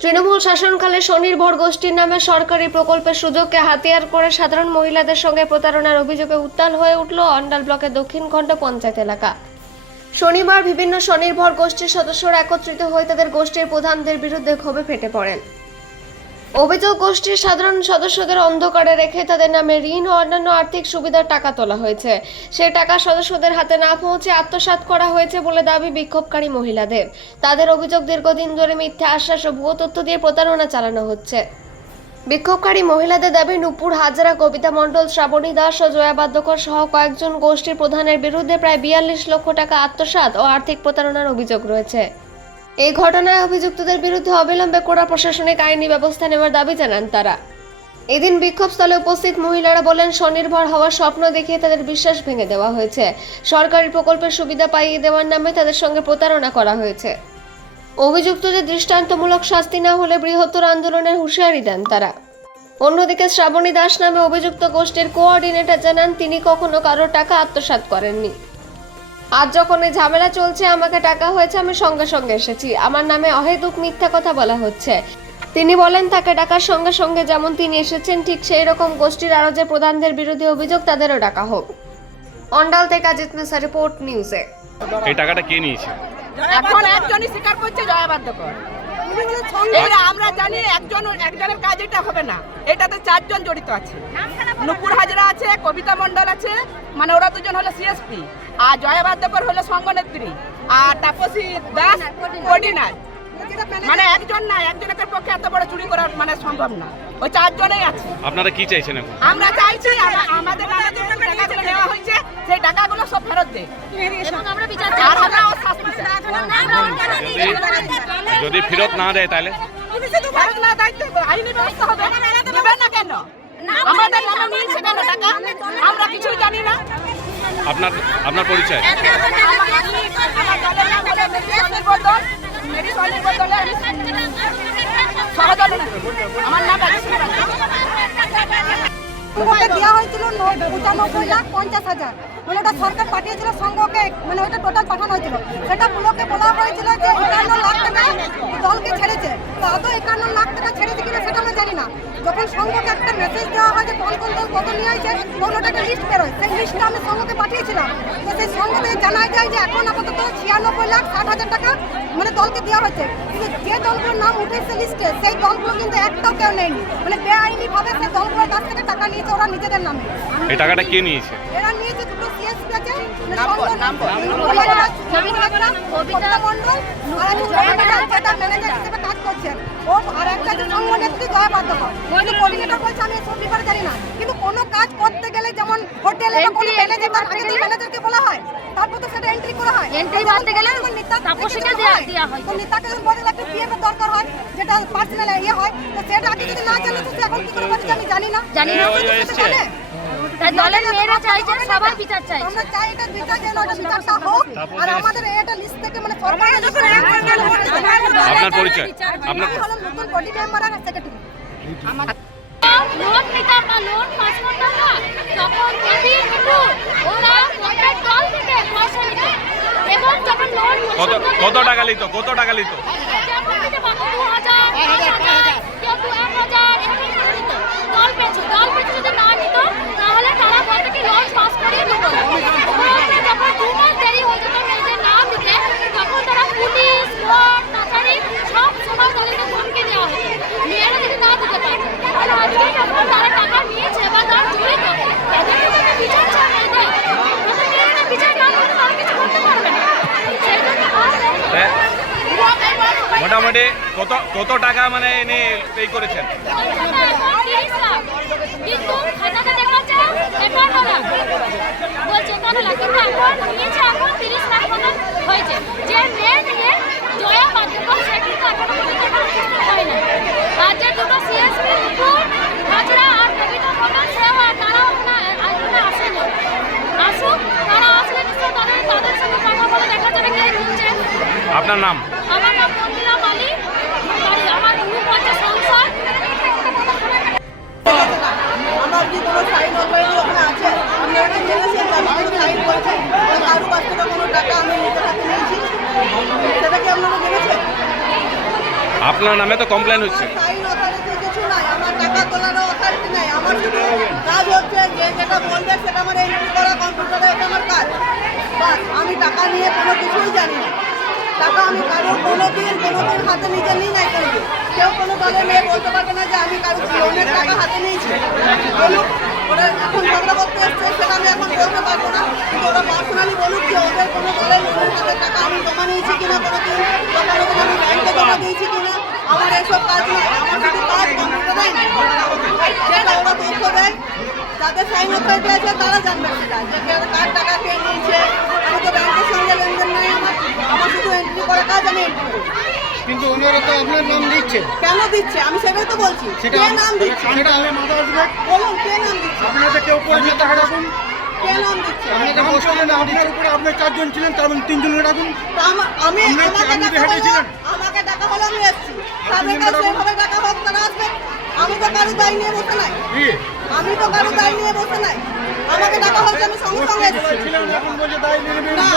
তৃণমূল শাসনকালে স্বনির্ভর গোষ্ঠীর নামে সরকারি প্রকল্পের সুযোগকে হাতিয়ার করে সাধারণ মহিলাদের সঙ্গে প্রতারণার অভিযোগে উত্তাল হয়ে উঠল অন্ডাল ব্লকের দক্ষিণখণ্ড পঞ্চায়েত এলাকা। শনিবার বিভিন্ন স্বনির্ভর গোষ্ঠীর সদস্যরা একত্রিত হয়ে তাদের গোষ্ঠীর প্রধানদের বিরুদ্ধে ক্ষোভে ফেটে পড়েন। অভিযোগ, গোষ্ঠীর সাধারণ সদস্যদের অন্ধকারে রেখে তাদের নামে ঋণ ও অন্যান্য আর্থিক সুবিধার টাকা তোলা হয়েছে। সে টাকা সদস্যদের হাতে না পৌঁছে আত্মসাৎ করা হয়েছে বলে দাবি বিক্ষোভকারী মহিলাদের। তাদের অভিযোগ, দীর্ঘদিন ধরে মিথ্যা আশ্বাস ও ভুয়ো তথ্য দিয়ে প্রতারণা চালানো হচ্ছে। বিক্ষোভকারী মহিলাদের দাবি, নূপুর হাজরা, কবিতা মণ্ডল, শ্রাবণী দাস ও জয়া বাদ্যকর সহ কয়েকজন গোষ্ঠীর প্রধানের বিরুদ্ধে প্রায় 42 লক্ষ টাকা আত্মসাৎ ও আর্থিক প্রতারণার অভিযোগ রয়েছে। এই ঘটনায় অভিযুক্তদের বিরুদ্ধে অবিলম্বে কড়া প্রশাসনিক আইনি ব্যবস্থা নেওয়ার দাবি জানান তারা। এদিন বিক্ষোভস্থলে উপস্থিত মহিলারা বলেন, স্বনির্ভর হওয়ার স্বপ্ন দেখিয়ে তাদের বিশ্বাস ভেঙে দেওয়া হয়েছে। সরকারি প্রকল্পের সুবিধা পাইয়ে দেওয়ার নামে তাদের সঙ্গে প্রতারণা করা হয়েছে। অভিযুক্তদের দৃষ্টান্তমূলক শাস্তি না হলে বৃহত্তর আন্দোলনের হুঁশিয়ারি দেন তারা। অন্যদিকে শ্রাবণী দাস নামে অভিযুক্ত গোষ্ঠীর কোঅর্ডিনেটর জানান, তিনি কখনো কারোর টাকা আত্মসাৎ করেননি। আজ যখন এই ঝামেলা চলছে, আমাকে টাকা হয়েছে, আমি সঙ্গে সঙ্গে এসেছি। আমার নামে অহেতুক মিথ্যা কথা বলা হচ্ছে। তিনি বলেন, তাকে টাকার সঙ্গে সঙ্গে যেমন তিনি এসেছেন, ঠিক সেই রকম গোষ্ঠীর আরো যে প্রধানদের বিরুদ্ধে অভিযোগ, তাদেরও ডাকা হোক। অন্ডাল থেকে আজিত মেসা, রিপোর্ট নিউজে। এই টাকাটা কে নিয়েছে? এখন একজনই স্বীকার করছে, জয়া বাদ্যকর। এবারে আমরা জানি একজনের কাজ এটা হবে না, এটাতে 4 জন জড়িত আছে। নূপুর হাজরা আছে, কবিতা মণ্ডল আছে, মানে ওরা দুজন হলো সিএসপি, আর জয়া বাদ্যকর হলো সংগনেত্রী, আর তাপসী দাস কোঅর্ডিনার। মানে একজন না, একজনের পক্ষে এত বড় চুরি করা মানে সম্ভব না। ওই 4 জনেই আছে। আপনারা কি চাইছেন এখন? আমরা চাইছি আমাদের টাকাগুলো নেওয়া হয়েছে, সেই টাকাগুলো সব ফেরত দেয়। যদি ফেরত না দেয় তাহলে আইনি ব্যবস্থা হবে। দেবে না কেন? আমাদের নামে মিলছে কেন টাকা? আমরা কিছুই জানি না। আপনার পরিচয়? আমার নাম দেওয়া হয়েছিল 95,50,000, মানে ওটা সরকার পাঠিয়েছিল সংঘকে, মানে ওটা টোটাল পাঠানো হয়েছিল। সেটা ব্লকে বলা হয়েছিল যে 51 লাখ টাকা দলকে ছেড়েছে। তো আদৌ 51 লাখ টাকা ছেড়েছে কিনা সেটা আমরা জানি না। যখন সংঘকে একটা মেসেজ দেওয়া হয় যে কোন কোন দল কত নিয়ে আসছে, তখন ওটা একটা লিস্ট বেরোয়। সেই লিস্টটা আমি সংঘকে পাঠিয়েছিলাম। তো সেই সংঘ থেকে জানা যায় যে এখন আপাতত 96,60,000 টাকা মানে দলকে দেওয়া হয়েছে। কিন্তু যে দলগুলোর নাম উঠেছে লিস্টে, সেই দলগুলো কিন্তু একটাও কেউ নেয়নি। মানে বেআইনিভাবে সেই দলগুলোর কাছ থেকে টাকা নিয়েছে ওরা নিজেদের নামে। এই টাকাটা কে নিয়েছে? এরা নিয়েছে দুটো সিএসপি আছে, কবিতা মণ্ডল আর যেটা ম্যানেজার হিসেবে কাজ করছেন ও, আর একটা যে সংগঠনেত্রী জয়া বাদ্যকর। কিন্তু কোঅর্ডিনেটর বলছে আমি সব ব্যাপারে জানি না। কিন্তু কোনো কাজ করতে গেলে যেমন হোটেলে বা কোনো ম্যানেজার, তার আগে ম্যানেজারকে বলা হয়, তারপর তো সেটা এন্ট্রি করা হয়। এন্ট্রি করতে গেলে তাপসীকে দেওয়া হয়। তো নেতাকে যখন বলে একটা পিএফ এর দরকার হয়, যেটা পার্সোনাল ইয়ে হয়, তো সেটা আগে যদি না জানে তো এখন কি করে বলছে আমি জানি না। তাই দলের মেয়েরা চাইছে সবাই বিচার চাই। আমরা চাই এটা বিচার যেন ওটা বিচারটা হোক। আর আমাদের এটা লিস্ট থেকে মানে সরকারের আপনার পরিচয়? আপনার হলো নতুন বডি মেম্বার আর সেক্রেটারি। লোন নিতাম না, লোন পাস করতাম না, তখন যদি ওরা প্রত্যেক দল থেকে পয়সা নিত এবং যখন লোন কত টাকা লিত? যেমন দিতে পারতো 2,000, 5,000, কেউ 1,000 এরকম করে দিত। দল পেছু যদি না নিত, তাহলে তারা বলতো কি লোন পাস করিয়ে দেবো। যখন 2 মাস দেরি হয়ে যেত মেয়েদের নাম দিতে, তখন তারা পুলিশ, কোর্ট, কাছারি সব সময় তাদেরকে ধমকি দেওয়া হতো। মেয়েরা যদি না দিতে পারে, তাহলে আজকে যখন তারা টাকা নিয়েছে বা তারা জড়িত, তাদেরকে তো বিচার চায় মেয়েদের। মেয়েরা বিচার না করে তারা কিছু করতে পারবে না। সেই জন্য মোটামুটি কত টাকা মানে এনে পে করেছেন? কিন্তু খাতাতে দেখাচ্ছে 51 লাখ, বলছে 51 লাখ, কিন্তু এখন নিয়েছে এখন 30 লাখ মতো হয়েছে। যে মেয়ে নিয়ে জয়া বাদ্যকর, সে কিন্তু এখনো পর্যন্ত হয় না। আর যে দুটো সিএসপি নূপুর হাজরা আর কবিতা মণ্ডল, তারাও আসেনি। আসুক, তারা আসলে নিশ্চয় তাদের সঙ্গে কথা বলে দেখা যাবে কে নিচ্ছে। আপনার নাম? আমার নাম মন্দিরা মালি, আমার গ্রুপ হচ্ছে সংসদ। আমার কি কোনো সাইন অলরেডি ওখানে আছে? আমি ওটা জেনেছি, আমি কোনো সাইন করেছি, কারো কাছ থেকে কোনো টাকা আমি নিজের হাতে নিয়েছি। সেটা কি আপনারা জেনেছেন? আপনার নামে তো কমপ্লেন হচ্ছে। সাইন অথরিটি কিছু নাই, আমার টাকা তোলারও অথরিটি নাই। আমার শুধু কাজ হচ্ছে যে যেটা বলবে সেটা আমার এন্ট্রি করা কম্পিউটারে, এটা আমার কাজ। বাস, আমি টাকা নিয়ে কোনো কিছুই জানি না। টাকা আমি কারোর কোনোদিন হাতে নিজে নিই নাই কোনোদিন। কেউ কোনো দলে নিয়ে বলতে পারবে না যে আমি কারোর লোনের টাকা হাতে নিয়েছি। বলুক, ওরা এখন ঝগড়া করতে এসছে, সেটা আমি এখন বলতে পারবো না। কিন্তু ওরা পার্সোনালি বলুক যে ওদের কোনো দলে লোনের টাকা আমি জমা নিয়েছি কিনা কোনোদিন, বা কোনোদিন আমি ব্যাংকে জমা দিয়েছি কিনা। আমার এসব কাজ নয়, আমার শুধু কাজ কম্পিউটারেই নেই। যেটা ওরা তথ্য দেয়, যাদের সাইন অথরিটি আছে তারা জানবে সেটা, যে কার টাকা কে নিয়েছে। আমি তো ব্যাংকের সঙ্গে লেনদেন নেই আমার শুধু এন্ট্রি করা কাজ, আমি এন্ট্রি করি। কিন্তু ওনারা তো আপনার নাম দিচ্ছে। কেন দিচ্ছে আমি সেটাই তো বলছি। কে নাম দিচ্ছে সেটা আমি মাথা আসবে। বলুন, কে নাম দিচ্ছে? আপনাদের কেউ পরিচিত টাকা রাখুন। কে নাম দিচ্ছে? আপনাদের বসছিলেন, আপনার উপরে আপনার 4 জন ছিলেন, তার মধ্যে 3 জনের রাখুন। তা আমি আপনি আমাকে তো টাকা হেঁটেছিলেন। হলো, আমাকে টাকা হলো আমি এসেছি। তাদের কাছে সেভাবে টাকা হোক তারা আসবে। আমি তো কারো দায় নিয়ে বসে নাই। আমি তো কারো দায় নিয়ে বসে নাই। আমাকে টাকা হচ্ছে আমি সঙ্গে সঙ্গে এসেছি। ছিলেন, এখন বলছে দায় নিয়ে নেবেন। না।